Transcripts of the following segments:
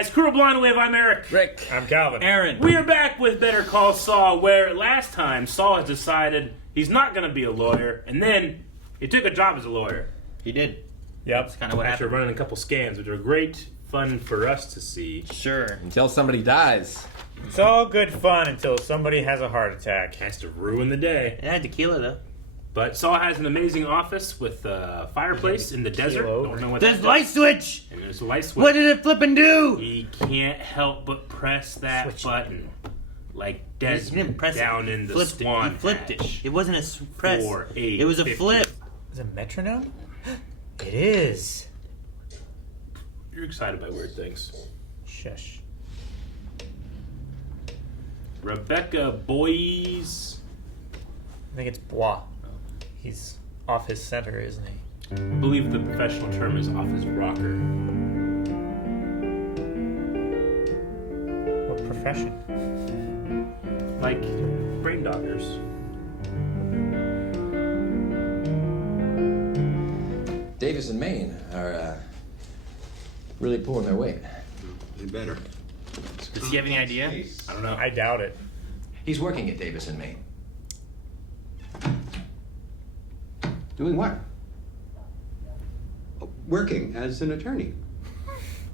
guys, Crew Blind Wave, I'm Eric. Rick. I'm Calvin. Aaron. We are back with Better Call Saul, where last time Saul has decided he's not going to be a lawyer, and then he took a job as a lawyer. He did. Yep. That's kind of what After happened. running a couple scams, which are great fun for us to see. Sure. Until somebody dies. It's all good fun until somebody has a heart attack. Has to ruin the day. It had tequila, though. But Saul has an amazing office with a fireplace in the desert. Don't know what There's that light switch! And there's a light switch. What did it flip and do? He can't help but press that button. Like Desmond He didn't press down it. in the Flipped Swan it. He flipped hatch. it. It wasn't a press. 4, 8, It was a 50. flip. Is it a metronome? It is. You're excited by weird things. Shush. Rebecca Boyes. I think it's Bois. He's off his center, isn't he? I believe the professional term is off his rocker. What profession? Like brain doctors. Davis and Maine are really pulling their weight. They better. Does he have any idea? I don't know. I doubt it. He's working at Davis and Maine. Doing what? Working as an attorney.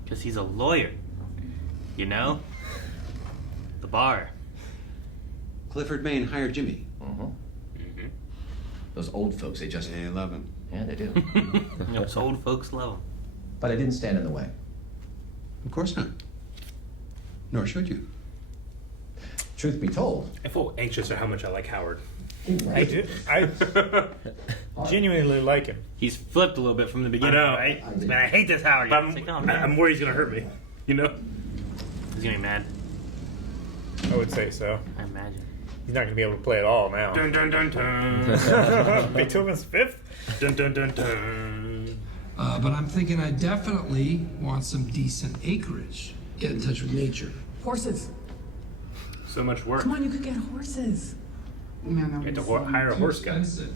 Because he's a lawyer. You know? The bar. Clifford Maine hired Jimmy. Those old folks, they just... They love him. Yeah, they do. Those old folks love him. But I didn't stand in the way. Of course not. Nor should you. Truth be told... I feel anxious at how much I like Howard. I do. I genuinely like him. He's flipped a little bit from the beginning, I know. right? Man, I hate this Howard. I'm, It's like, oh, man. I'm worried he's going to hurt me. You know? He's gonna be mad. I would say so. I imagine. He's not going to be able to play it all now. Dun dun dun dun. Beethoven's Fifth? Dun dun dun dun. But I'm thinking I definitely want some decent acreage. Get in touch with nature. Horses. So much work. Come on, you could get horses. Man, that You would have be to fun. hire a horse guy. Expensive.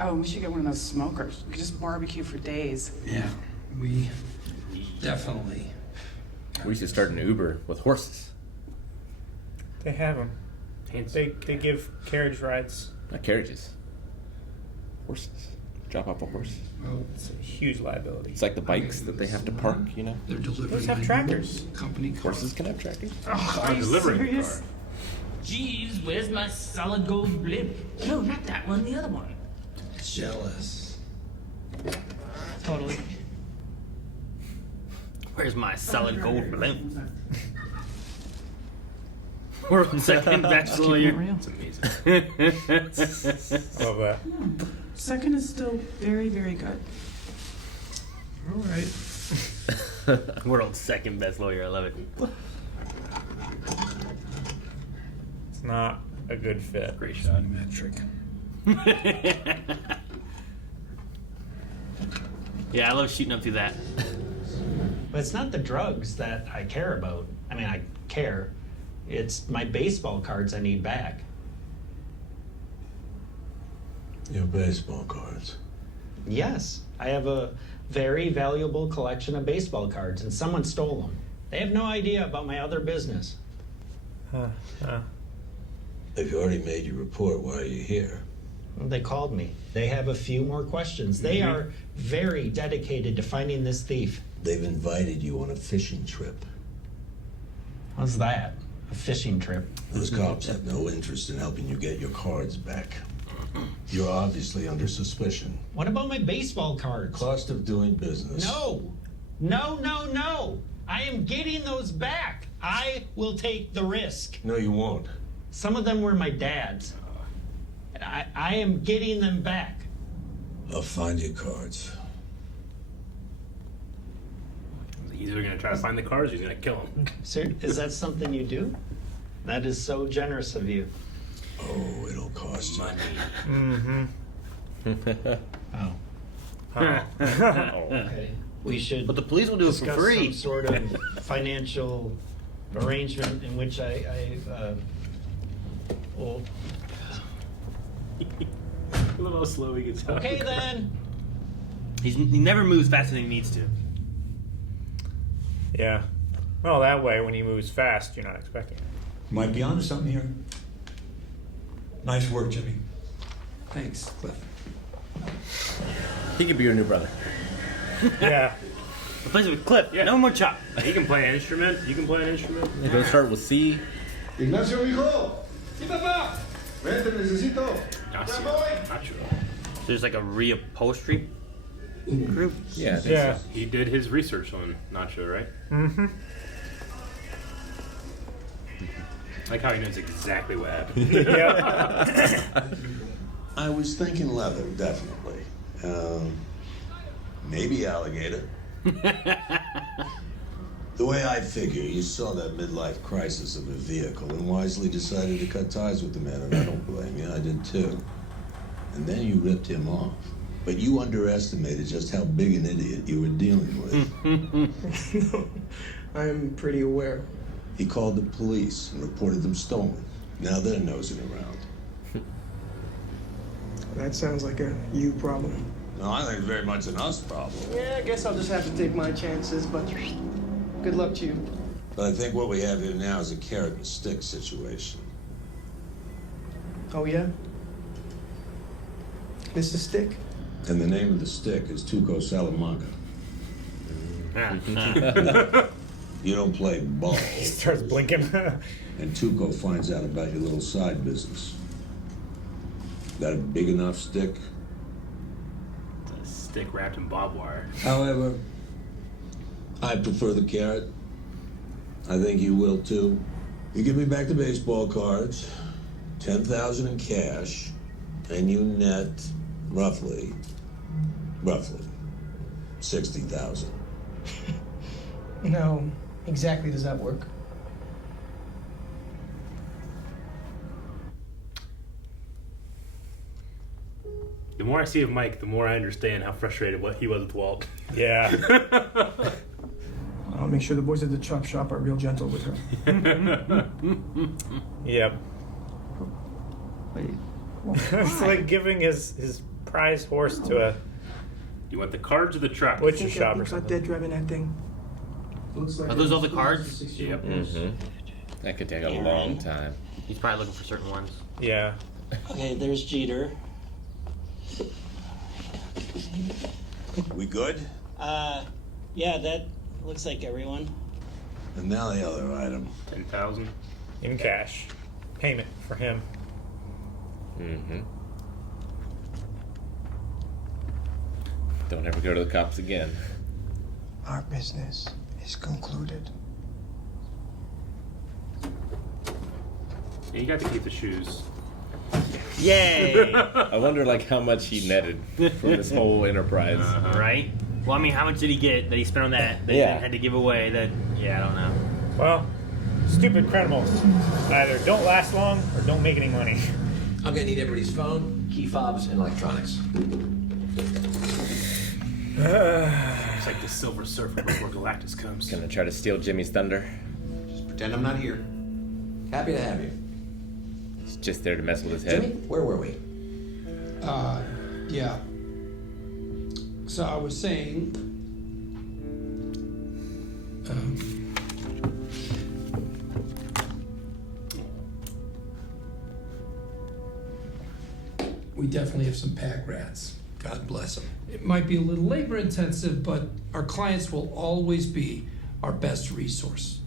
Oh, we should get one of those smokers. We could just barbecue for days. Yeah, we definitely. We should start an Uber with horses. They have them. Hands. They give carriage rides. Not carriages. Horses. Drop off a horse. Well, It's a huge liability. It's like the bikes that they have to park, you know? they're delivering. Those have my tractors. Company car. Horses can have tractors. I'm delivering the car. serious? Geez, where's my solid gold blimp? No, not that one, the other one. Jealous. Totally. Where's my solid gold blimp? We're on second best lawyer. It's amazing. Love that. Second is still very, very good. All right. World's second best lawyer. I love it. It's not a good fit. Great shot. Metric. Yeah, I love shooting up through that. But it's not the drugs that I care about. I mean, I care. It's my baseball cards I need back. Your baseball cards. Yes, I have a very valuable collection of baseball cards, and someone stole them. They have no idea about my other business. If you already made your report, why are you here? They called me. They have a few more questions. They are very dedicated to finding this thief. They've invited you on a fishing trip. What's that? A fishing trip? Those cops have no interest in helping you get your cards back. You're obviously under suspicion. What about my baseball cards? Cost of doing business. No! No, no, no! I am getting those back! I will take the risk. No, you won't. Some of them were my dad's. I am getting them back. I'll find your cards. He's either going to try to find the cars or he's going to kill him. Sir, is that something you do? That is so generous of you. Oh, it'll cost you. Money. Oh. Oh. Okay. We should But the police will do it for discuss free. some sort of financial arrangement in which I will... I love how slow he gets out. Okay then. He never moves faster than he needs to. Yeah. Well, that way, when he moves fast, you're not expecting it. Might be onto something here. Nice work, Jimmy. Thanks, Cliff. He could be your new brother. Yeah. Replace it with Cliff. Yeah. No more chop. He can play an instrument. You can play an instrument. You're gonna start with C. Ignacio, mijo. Sí, papá. Ven, te necesito. Not sure. There's like a reupholstery group. Yeah. I think Yeah. so. He did his research on Nacho, right? Mm-hmm. Like how he knows exactly what happened. Yeah. I was thinking leather, definitely. Maybe alligator. The way I figure, you saw that midlife crisis of a vehicle and wisely decided to cut ties with the man, and I don't blame you, I did too. And then you ripped him off. But you underestimated just how big an idiot you were dealing with. No, I'm pretty aware. He called the police and reported them stolen. Now they're nosing around. That sounds like a you problem. No, I think it's very much an us problem. Yeah, I guess I'll just have to take my chances, but good luck to you. But I think what we have here now is a carrot and stick situation. Oh, yeah? Mr. Stick? And the name of the stick is Tuco Salamanca. You don't play ball. He starts blinking. And Tuco finds out about your little side business. That a big enough stick? A stick wrapped in barbed wire. However, I prefer the carrot. I think you will too. You give me back the baseball cards, 10,000 in cash, and you net roughly 60,000. No, exactly does that work? The more I see of Mike, the more I understand how frustrated he was with Walt. Yeah. I'll make sure the boys at the chop shop are real gentle with her. Yep. Wait. It's like giving his prize horse to a You want the cards or the truck? butcher I shop or think something. dead driving that thing. Are those all the cards? Yep. Mm-hmm. That could take a long time. He's probably looking for certain ones. Yeah. Okay, there's Jeter. We good? Yeah, that looks like everyone. And now the other item. 10,000. In cash. Payment for him. Mm-hmm. Don't ever go to the cops again. Our business is concluded. Yeah, you got to keep the shoes. Yay! I wonder, like, how much he netted from this whole enterprise. Right? Well, I mean, how much did he get that he spent on that he had to give away? That I don't know. Well, stupid criminals either don't last long or don't make any money. I'm gonna need everybody's phone, key fobs, and electronics. It's like the Silver Surfer before Galactus comes. Gonna try to steal Jimmy's thunder. Just pretend I'm not here. Happy to have you. He's just there to mess with his head. Jimmy, where were we? Yeah. So I was saying, we definitely have some pack rats. God bless him. It might be a little labor intensive, but our clients will always be our best resource.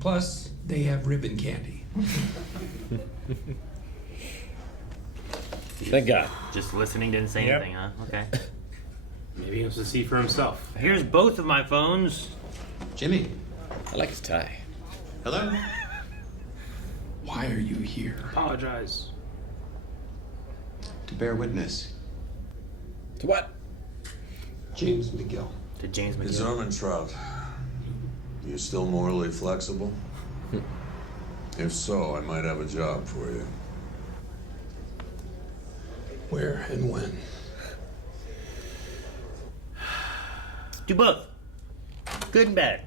Plus, they have ribbon candy. Thank God. Just listening, didn't say Yep. anything, huh? Okay. Maybe he wants to see for himself. Here's both of my phones. Jimmy. I like his tie. Hello? Why are you here? Apologize. To bear witness. To what? James McGill. To James It's McGill. Ermintrout. You still morally flexible? If so, I might have a job for you. Where and when? Do both. Good and bad.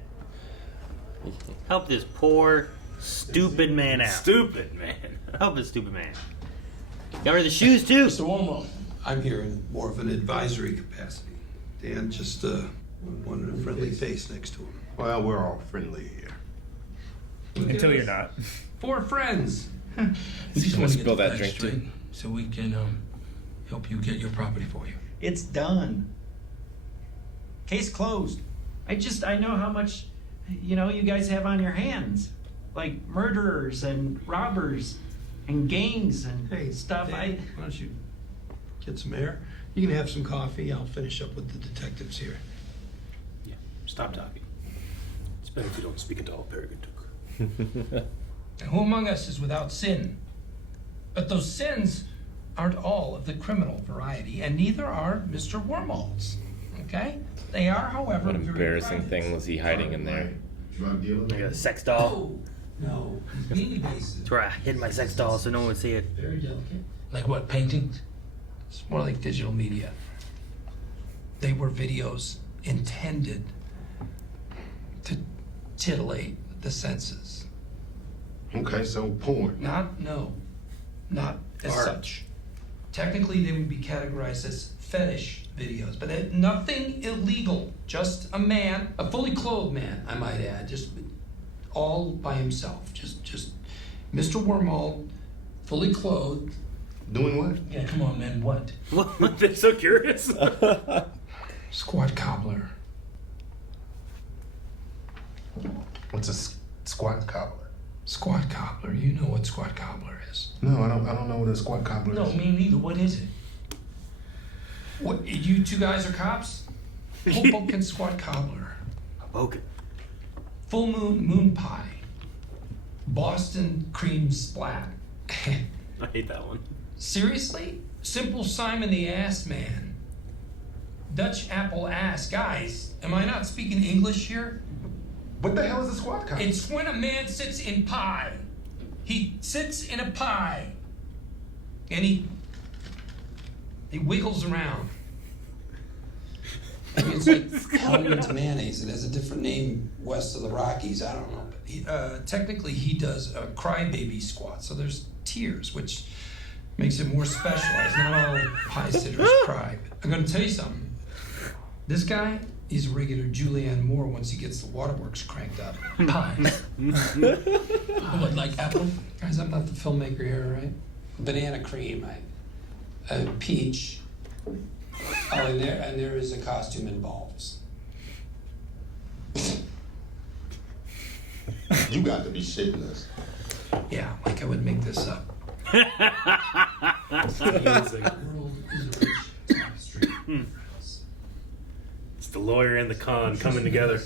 Help this poor, stupid man out. Stupid, man. Help this stupid man. Got rid of the shoes, too. Mr. Womo. I'm here in more of an advisory capacity. Dan just wanted a friendly face next to him. Well, we're all friendly here. Until you're not. 4 friends. Just gonna want to spill get that the drink, facts straight so we can help you get your property for you. It's done. Case closed. I know how much, you guys have on your hands. Like murderers and robbers and gangs and stuff. Dave, why don't you get some air? You can have some coffee. I'll finish up with the detectives here. Yeah, stop talking. It's better if you don't speak at all, Peregrine. And who among us is without sin? But those sins aren't all of the criminal variety, and neither are Mr. Wormald's. Okay? They are, however, What very embarrassing private. thing was he hiding in there? Like a sex doll. No, he's being evasive. That's where I hid my sex doll so no one would see it. Very delicate. Like what, paintings? It's more like digital media. They were videos intended to titillate the senses. Okay, so porn. Not as Art. such. Technically, they would be categorized as fetish videos, but nothing illegal. Just a man, a fully clothed man, I might add, just all by himself. Just Mr. Wormald, fully clothed. Doing what? Yeah, come on, man, what? What? They're so curious. Squat cobbler. What's a squat cobbler? Squat cobbler. You know what squat cobbler is. No, I don't know what a squat cobbler No, is. me neither. What is it? What? You 2 guys are cops? Hoboken squat cobbler. Hoboken. Full moon pie. Boston cream splat. I hate that one. Seriously? Simple Simon the Ass Man. Dutch apple ass. Guys, am I not speaking English here? What the hell is a squat cobbler? It's when a man sits in pie. He sits in a pie. And he wiggles around. I mean, it's like condiment mayonnaise. It has a different name west of the Rockies. I don't know. Technically, he does a crybaby squat, so there's tiers, which makes it more specialized. Not all pie sitters cry. But I'm going to tell you something. This guy, he's a regular Julianne Moore once he gets the waterworks cranked up. Pies. What, like apple? Guys, I'm not the filmmaker here, right? Banana cream, peach. Oh, and there is a costume involved. You got to be shitting us. Yeah, like I would make this up. It's the lawyer and the con coming together.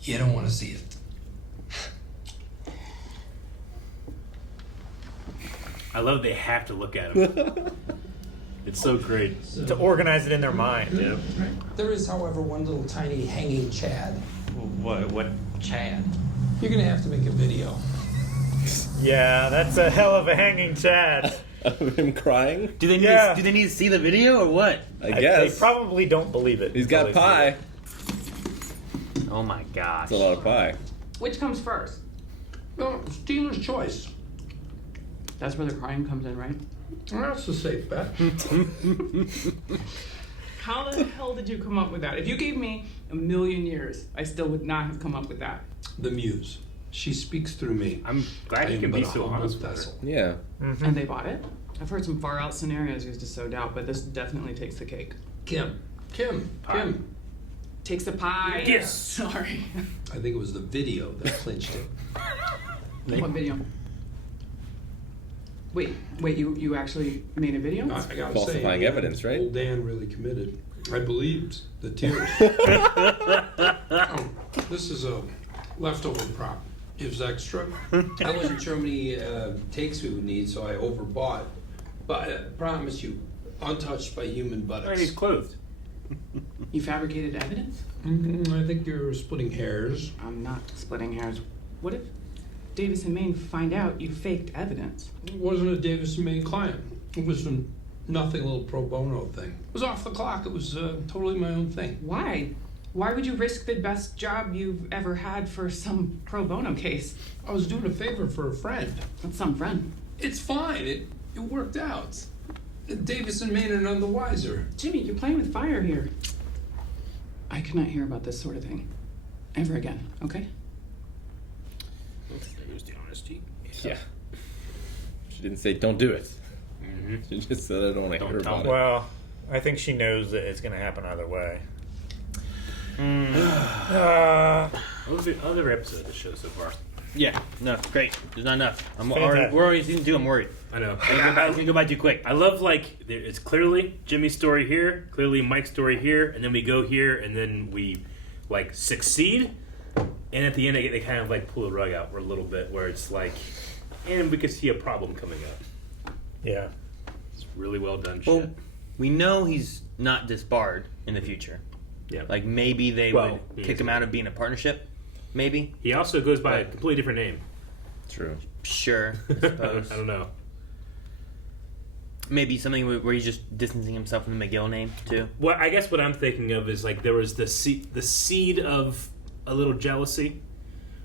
You don't want to see it. I love they have to look at him. It's so great. To organize it in their mind. Yeah. There is, however, one little tiny hanging Chad. What Chad? You're gonna have to make a video. Yeah, that's a hell of a hanging Chad. Of him crying? Do they need to see the video or what? I guess. They probably don't believe it. He's got pie. Oh my gosh. That's a lot of pie. Which comes first? Well, it's dealer's choice. That's where the crime comes in, right? Well, that's a safe bet. How the hell did you come up with that? If you gave me 1,000,000 years, I still would not have come up with that. The muse. She speaks through me. I'm glad I you am can but be a so humble honest with her. vessel. Yeah. And they bought it? I've heard some far out scenarios used to sow doubt, but this definitely takes the cake. Kim. Takes the pie. Yes. Sorry. I think it was the video that clinched it. What video? Wait, you actually made a video? I gotta Falsifying say, evidence, right? Old Dan really committed. I believed the tears. This is a leftover prop. It was extra. I wasn't sure how many takes we would need, so I overbought. But I promise you, untouched by human And he's buttocks. clothed. You fabricated evidence? I think you're splitting hairs. I'm not splitting hairs. What if Davis and Maine find out you faked evidence? It wasn't a Davis and Maine client. It was a nothing little pro bono thing. It was off the clock. It was totally my own thing. Why? Why would you risk the best job you've ever had for some pro bono case? I was doing a favor for a friend. What's some friend? It's fine. It worked out. Davis and Maine are none the wiser. Jimmy, you're playing with fire here. I cannot hear about this sort of thing ever again, okay? There's the honesty. Yeah. She didn't say don't do it. Mm-hmm. She just said I don't want to hear about it. Well, I think she knows that it's going to happen either way. Other episode of the show so far. Yeah, no, great. There's not enough. Fantastic. We're already season 2. I'm worried. I know. It's gonna go by too quick. I love it's clearly Jimmy's story here, clearly Mike's story here, and then we go here, and then we succeed, and at the end they kind of pull the rug out for a little bit, where it's and we could see a problem coming up. Yeah. It's really well done. Well, shit. we know he's not disbarred in the future. Yeah. Maybe they would kick him out of being a partnership. Maybe. He also goes by a completely different name. True. Sure, I suppose. I don't know. Maybe something where he's just distancing himself from the McGill name too. Well, I guess what I'm thinking of is there was the seed of a little jealousy.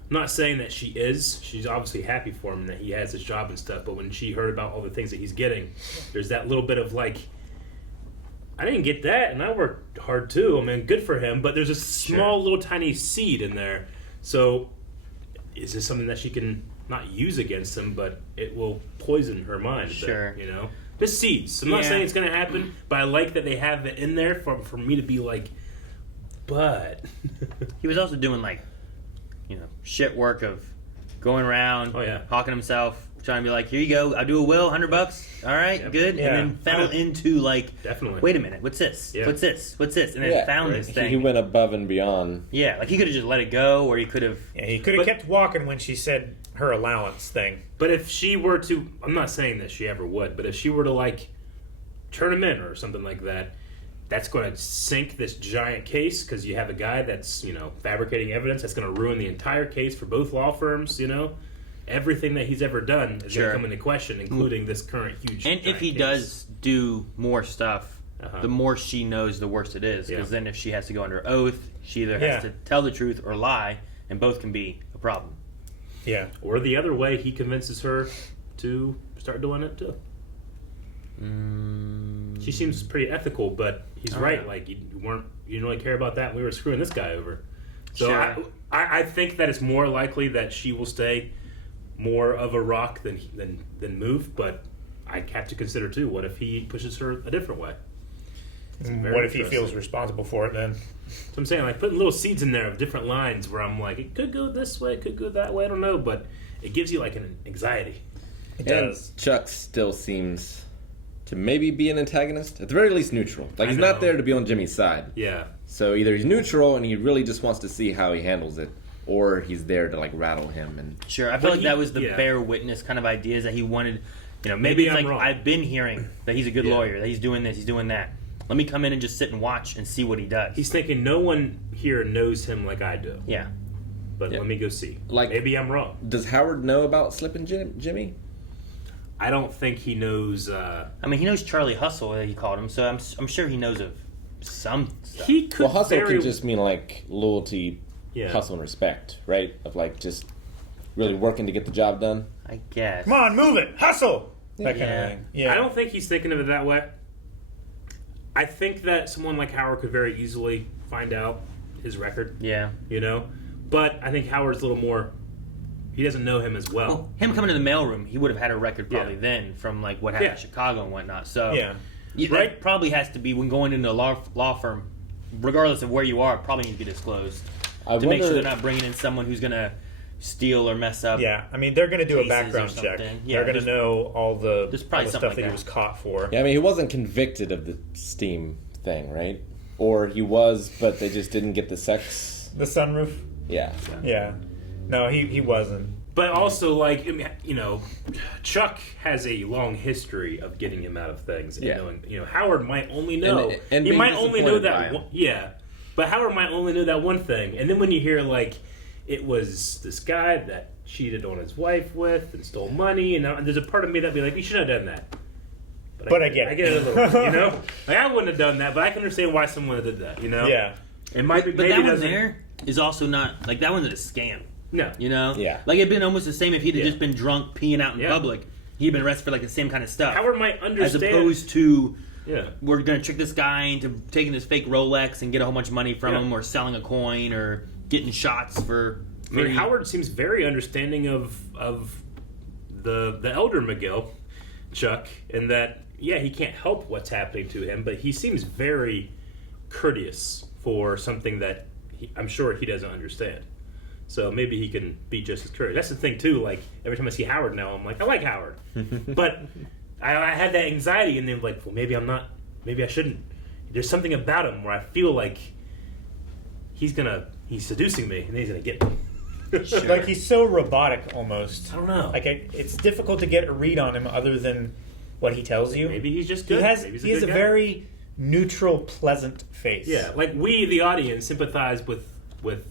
I'm not saying that she's obviously happy for him and that he has his job and stuff, but when she heard about all the things that he's getting, there's that little bit of I didn't get that and I worked hard too. I mean, good for him, but there's a small little tiny seed in there. So is this something that she can not use against him, but it will poison her mind a bit, you know? Just seeds. I'm not saying it's going to happen, but I like that they have it in there for me to be but... He was also doing shit work of going around, hawking himself, trying to be here you go, I'll do a will, $100, all right, good, and then fell into definitely. Wait a minute, what's this? Yeah. What's this? And then found this thing. He went above and beyond. Yeah, he could have just let it go, or he could have. Yeah, he could have kept walking when she said her allowance thing. But if she were to, I'm not saying that she ever would, but if she were to turn him in or something like that, that's going to sink this giant case because you have a guy that's fabricating evidence that's going to ruin the entire case for both law firms. Everything that he's ever done is going to come into question, including this current huge. And if he does do more stuff, the more she knows, the worse it is. Because then, if she has to go under oath, she either has to tell the truth or lie, and both can be a problem. Yeah. Or the other way, he convinces her to start doing it too. She seems pretty ethical, but he's right. You didn't really care about that. We were screwing this guy over. So I think that it's more likely that she will stay more of a rock than move. But I have to consider too. What if he pushes her a different way? What if he feels responsible for it then? So I'm saying putting little seeds in there of different lines where I'm it could go this way, it could go that way. I don't know, but it gives you an anxiety. It does. Chuck still seems to maybe be an antagonist, at the very least neutral. He's not there to be on Jimmy's side. Yeah. So either he's neutral and he really just wants to see how he handles it, or he's there to rattle him. And sure, I feel that was the bear witness kind of ideas that he wanted. Maybe it's wrong. I've been hearing that he's a good lawyer, that he's doing this, he's doing that. Let me come in and just sit and watch and see what he does. He's thinking no one here knows him like I do. Yeah. But let me go see. Like, maybe I'm wrong. Does Howard know about Slippin' Jimmy? I don't think he knows. I mean, he knows Charlie Hustle, he called him, so I'm sure he knows of some stuff. He could well, hustle can just mean like loyalty, Yeah. hustle, and respect, right? Of like just really working to get the job done. I guess. Come on, move it, hustle. That kind of thing. Yeah. I don't think he's thinking of it that way. I think that someone like Howard could very easily find out his record. Yeah. You know? But I think Howard's a little more... He doesn't know him as well. Well, him coming to the mailroom, he would have had a record probably then from like what happened in Chicago and whatnot. So that probably has to be when going into a law firm, regardless of where you are, it probably needs to be disclosed to make sure they're not bringing in someone who's going to steal or mess up. Yeah, I mean they're going to do a background check. Yeah, they're going to know all the there's probably stuff something that like he was caught for. Yeah, I mean he wasn't convicted of the steam thing, right? Or he was, but they just didn't get the sex. The sunroof. Yeah. Yeah. No, he wasn't. But also, like, you know, Chuck has a long history of getting him out of things. And knowing, you know, Howard might only know. And he being might only know disappointed by that him. one, yeah. But Howard might only know that one thing. And then when you hear, like, it was this guy that cheated on his wife with and stole money, and there's a part of me that'd be like, you should have done that. But I get it. I get it a little bit, you know? Like, I wouldn't have done that, but I can understand why someone did that, you know? Yeah. It might be, But maybe that one doesn't- there is also not, like, that one's a scam. No. You know? Yeah. Like, it'd been almost the same if he'd have just been drunk, peeing out in public. He'd been arrested for, like, the same kind of stuff. Howard might understand. As opposed to, Yeah. we're going to trick this guy into taking this fake Rolex and get a whole bunch of money from him, or selling a coin, or getting shots for I mean, Howard seems very understanding of the elder McGill, Chuck, in that he can't help what's happening to him, but he seems very courteous for something that I'm sure he doesn't understand. So maybe he can be just as courteous. That's the thing too. Like every time I see Howard now, I'm like, I like Howard, but I had that anxiety, and then like, well, maybe I'm not. Maybe I shouldn't. There's something about him where I feel like he's seducing me, and then he's gonna get me. Sure. Like he's so robotic almost. I don't know. Like it's difficult to get a read on him other than what he tells you. Maybe he's just good. He has a very neutral, pleasant face. Yeah, like we, the audience, sympathize with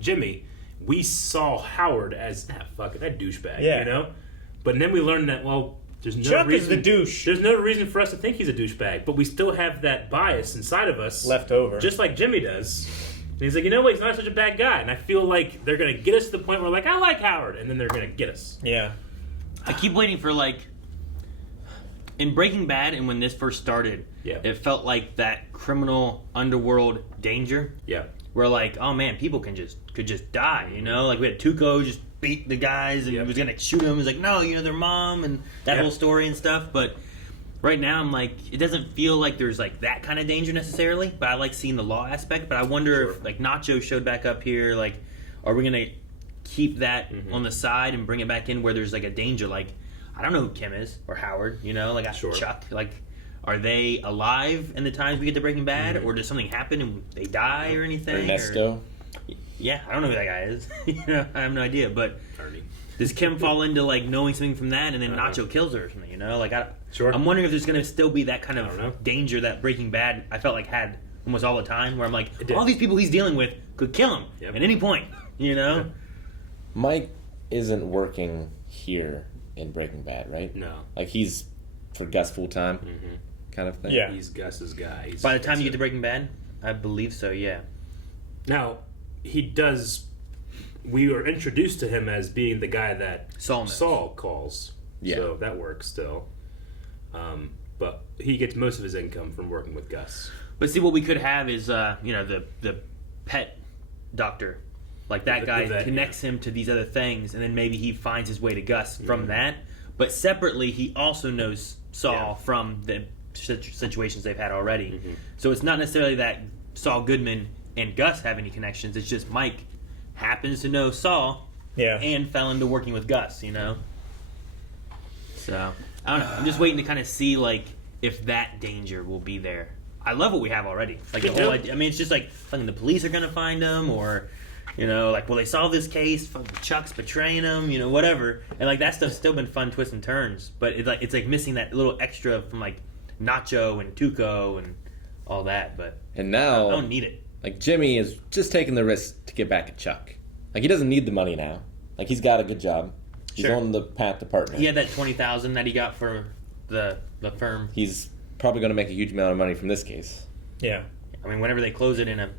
Jimmy. We saw Howard as that douchebag. Yeah. You know, but then we learned that there's no Chuck reason. is the douche. There's no reason for us to think he's a douchebag, but we still have that bias inside of us left over, just like Jimmy does. And he's like, you know what? He's not such a bad guy. And I feel like they're gonna get us to the point where like, I like Howard, and then they're gonna get us. Yeah. I keep waiting for in Breaking Bad, and when this first started, it felt like that criminal underworld danger. Yeah. Where like, oh man, people could just die, you know? Like we had Tuco just beat the guys and he was gonna shoot them. He's like, no, their mom and that whole story and stuff. But right now I'm like, it doesn't feel like there's like that kind of danger necessarily, but I like seeing the law aspect. But I wonder if like Nacho showed back up here, like, are we gonna keep that on the side and bring it back in where there's like a danger? Like, I don't know who Kim is or Howard, like Chuck. Like, are they alive in the times we get to Breaking Bad, or does something happen and they die or anything? Ernesto. Yeah, I don't know who that guy is. I have no idea. But does Kim fall into like knowing something from that, and then Nacho kills her or something? I'm wondering if there's going to still be that kind of danger that Breaking Bad I felt like had almost all the time, where I'm like, all these people he's dealing with could kill him at any point. Mike isn't working here in Breaking Bad, right? No. Like he's for Gus full time, kind of thing. Yeah, he's Gus's guy. By the time you get to Breaking Bad, I believe so. Yeah. Now he does. We were introduced to him as being the guy that Saul calls. Yeah. So that works still. But he gets most of his income from working with Gus. But see, what we could have is, the pet doctor. Like that guy connects him to these other things, and then maybe he finds his way to Gus from that. But separately, he also knows Saul from the situations they've had already. So it's not necessarily that Saul Goodman and Gus have any connections. It's just Mike happens to know Saul and fell into working with Gus, So, I don't know. I'm just waiting to kind of see, like, if that danger will be there. I love what we have already. Like, the whole idea. I mean, it's just like, the police are going to find him, or, like, will they solve this case? Chuck's betraying him, whatever. And, like, that stuff's still been fun twists and turns. But it's like missing that little extra from, like, Nacho and Tuco and all that. But and now I don't need it. Like, Jimmy is just taking the risk to get back at Chuck. Like, he doesn't need the money now. Like, he's got a good job. He's on the path to partner. He had that $20,000 that he got for the firm. He's probably going to make a huge amount of money from this case. Yeah. I mean, whenever they close it in a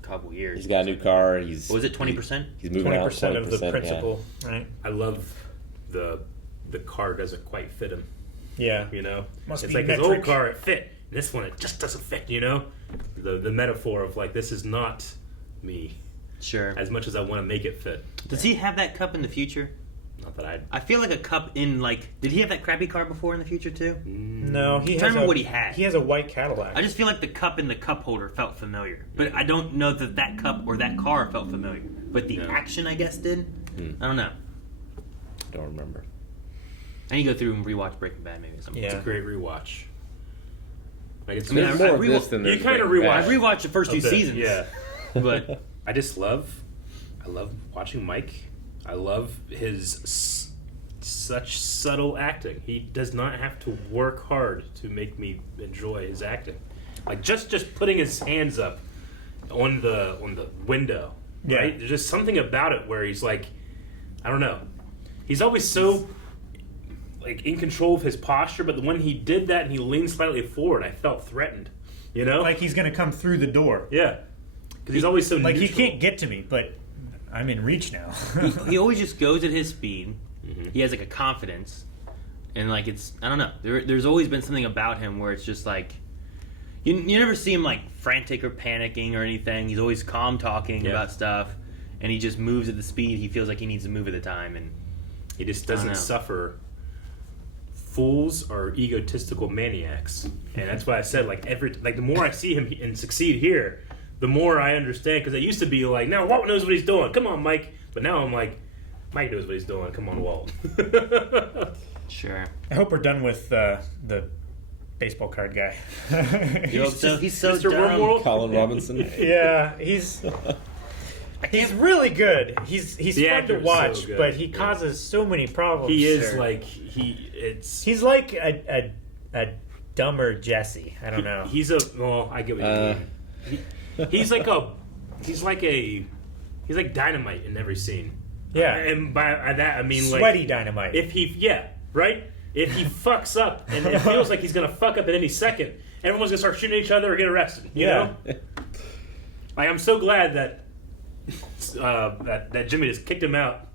couple years. He's got a new car. Was it 20%? He's moving 20% out 20% of the principal, right? I love the car doesn't quite fit him. Yeah. It's like his old car, it fit. This one, it just doesn't fit, The metaphor of, like, this is not me. Sure. As much as I want to make it fit. Does he have that cup in the future? Not that I feel like a cup in, like... Did he have that crappy car before in the future, too? No, he has remember what he had. He has a white Cadillac. I just feel like the cup in the cup holder felt familiar. But I don't know that cup or that car felt familiar. But the action, I guess, did? I don't know. Don't remember. I need to go through and rewatch Breaking Bad, maybe. Yeah. It's a great rewatch. Like, it's more of this than you kind of rewatch. I rewatched the first two seasons. Yeah. But I love watching Mike. I love his such subtle acting. He does not have to work hard to make me enjoy his acting. Like just putting his hands up on the window, right? There's just something about it where he's like, I don't know. He's always so like in control of his posture, but when he did that and he leaned slightly forward, I felt threatened. Like he's going to come through the door. Yeah. Because he's always so like neutral. he can't get to me, but I'm in reach now. he always just goes at his speed. He has like a confidence, and like it's I don't know. There's always been something about him where it's just like you never see him like frantic or panicking or anything. He's always calm talking about stuff, and he just moves at the speed he feels like he needs to move at the time, and he just doesn't suffer. Fools are egotistical maniacs, and that's why I said the more I see him and succeed here, the more I understand. Because I used to be like, now Walt knows what he's doing. Come on, Mike. But now I'm like, Mike knows what he's doing. Come on, Walt. Sure. I hope we're done with the baseball card guy. He's so Mr. dumb. Wormworld? Colin Robinson. Yeah, he's really good. He's fun to watch, so but he causes so many problems. He is he's like a dumber Jesse. I don't know. I get what you mean. He's like dynamite in every scene. Yeah, and by that I mean sweaty dynamite. If he fucks up and it feels like he's gonna fuck up at any second, everyone's gonna start shooting at each other or get arrested. You know? Like, I'm so glad that that Jimmy just kicked him out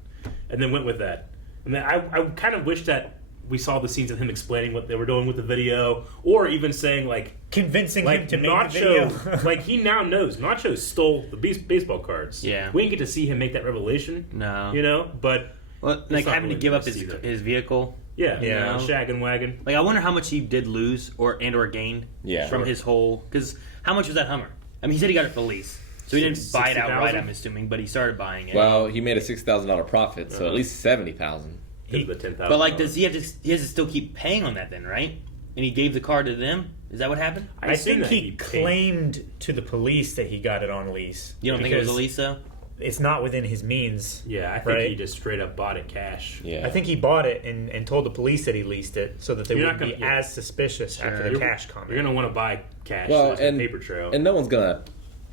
and then went with that. I mean, I kind of wish that we saw the scenes of him explaining what they were doing with the video, or even saying convincing him to Nacho, make the video. He now knows Nacho stole the baseball cards. Yeah, we didn't get to see him make that revelation. No, but having to give up his vehicle. Yeah, shag and wagon. I wonder how much he did lose or gain from his whole. Because how much was that Hummer? I mean, he said he got it for lease, so he didn't buy it outright. I'm assuming, but he started buying it. Well, he made a $6,000 profit, so at least $70,000. But does he have to? He has to still keep paying on that then, right? And he gave the car to them. Is that what happened? I think he claimed to the police that he got it on lease. You don't think it was a lease, though? It's not within his means. Yeah, I think he just straight up bought it cash. Yeah, I think he bought it and told the police that he leased it so that they wouldn't be as suspicious after the cash comment. You're gonna want to buy cash. Well, and paper trail, and no one's gonna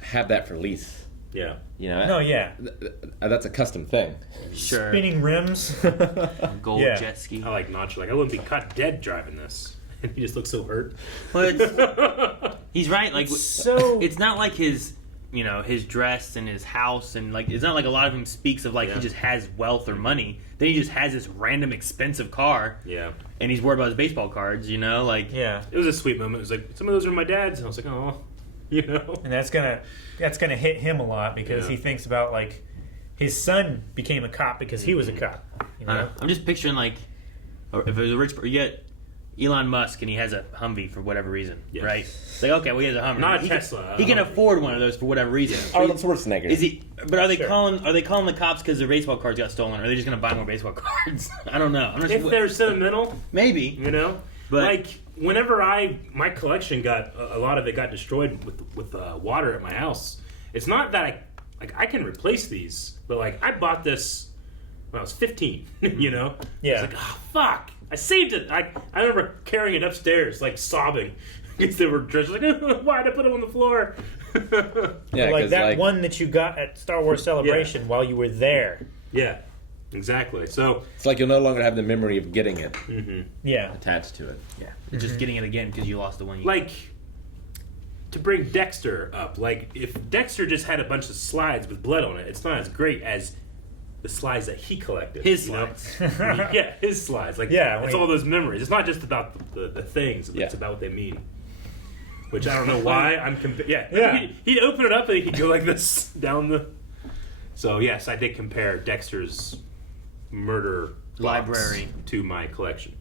have that for lease. Yeah. That's a custom thing. Sure. Spinning rims. Gold jet ski. I like Nacho. I wouldn't be caught dead driving this. He just looks so hurt. But he's right. It's not like his dress and his house and it's not like a lot of him speaks of he just has wealth or money. Then he just has this random expensive car. Yeah. And he's worried about his baseball cards. It was a sweet moment. It was like, some of those are my dad's, and I was like, oh. And that's gonna hit him a lot because he thinks about his son became a cop because he was a cop. I'm just picturing if it was a rich person, you get Elon Musk and he has a Humvee for whatever reason, right? It's like, okay, well, he has a Hummer, not a Tesla. He can afford one of those for whatever reason. Arnold Schwarzenegger. Is he? But are they calling the cops because their baseball cards got stolen? Or are they just gonna buy more baseball cards? I don't know. If they're sentimental, maybe But whenever my collection a lot of it got destroyed with water at my house. It's not that I can replace these, but I bought this when I was 15. Yeah. It's like, oh fuck, I saved it. I remember carrying it upstairs, sobbing because they were just why did I put it on the floor? That one that you got at Star Wars Celebration while you were there. Yeah. Exactly. So it's you'll no longer have the memory of getting it. Attached to it. Yeah. Just getting it again because you lost the one. To bring Dexter up, if Dexter just had a bunch of slides with blood on it, it's not as great as the slides that he collected. His slides. His slides. It's all those memories. It's not just about the things. It's about what they mean. Which I don't know why I'm He'd open it up and he'd go like this down the. So yes, I did compare Dexter's murder library to my collection.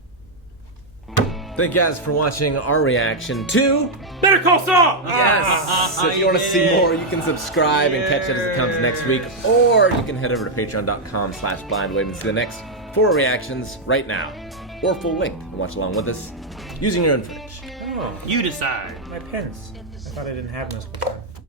Thank you guys for watching our reaction to Better Call Saul! Yes! So if you want to see more, you can subscribe and catch it as it comes next week, or you can head over to patreon.com/blindwave and see the next 4 reactions right now, or full length and watch along with us using your own footage. Oh. You decide. My pens. I thought I didn't have most of the time.